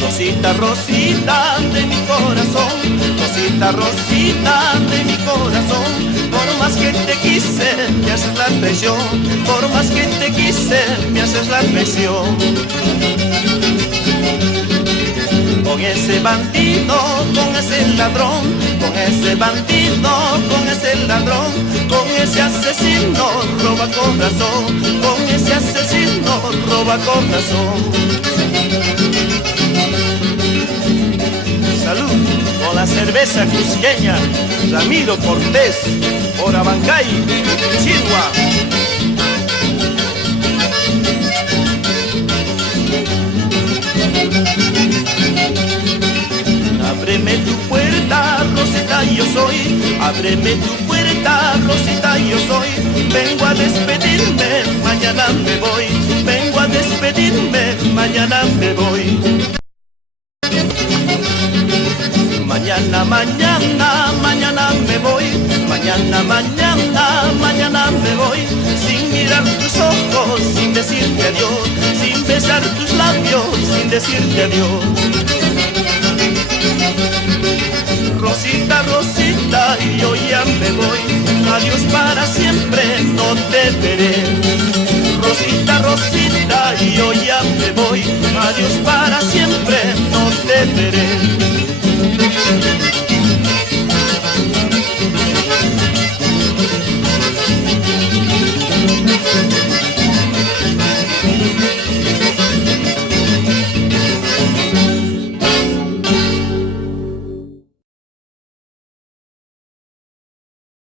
Rosita, Rosita de mi corazón, Rosita, Rosita de mi corazón, por más que te quise me haces la traición, por más que te quise me haces la traición. Con ese bandido, con ese ladrón, con ese bandido, con ese ladrón, con ese asesino roba corazón, con ese asesino roba corazón. Salud con la cerveza cusqueña, Ramiro Cortés, por Abancay, Chirua. Ábreme tu puerta, Rosita, yo soy. Ábreme tu puerta, Rosita, yo soy. Vengo a despedirme, mañana me voy. Vengo a despedirme, mañana me voy. Mañana, mañana, mañana me voy. Mañana, mañana, mañana me voy. Sin mirar tus ojos, sin decirte adiós. Sin besar tus labios, sin decirte adiós. Rosita, Rosita, y yo ya me voy. Adiós para siempre, no te veré. Rosita, Rosita, y yo ya me voy. Adiós para siempre, no te veré.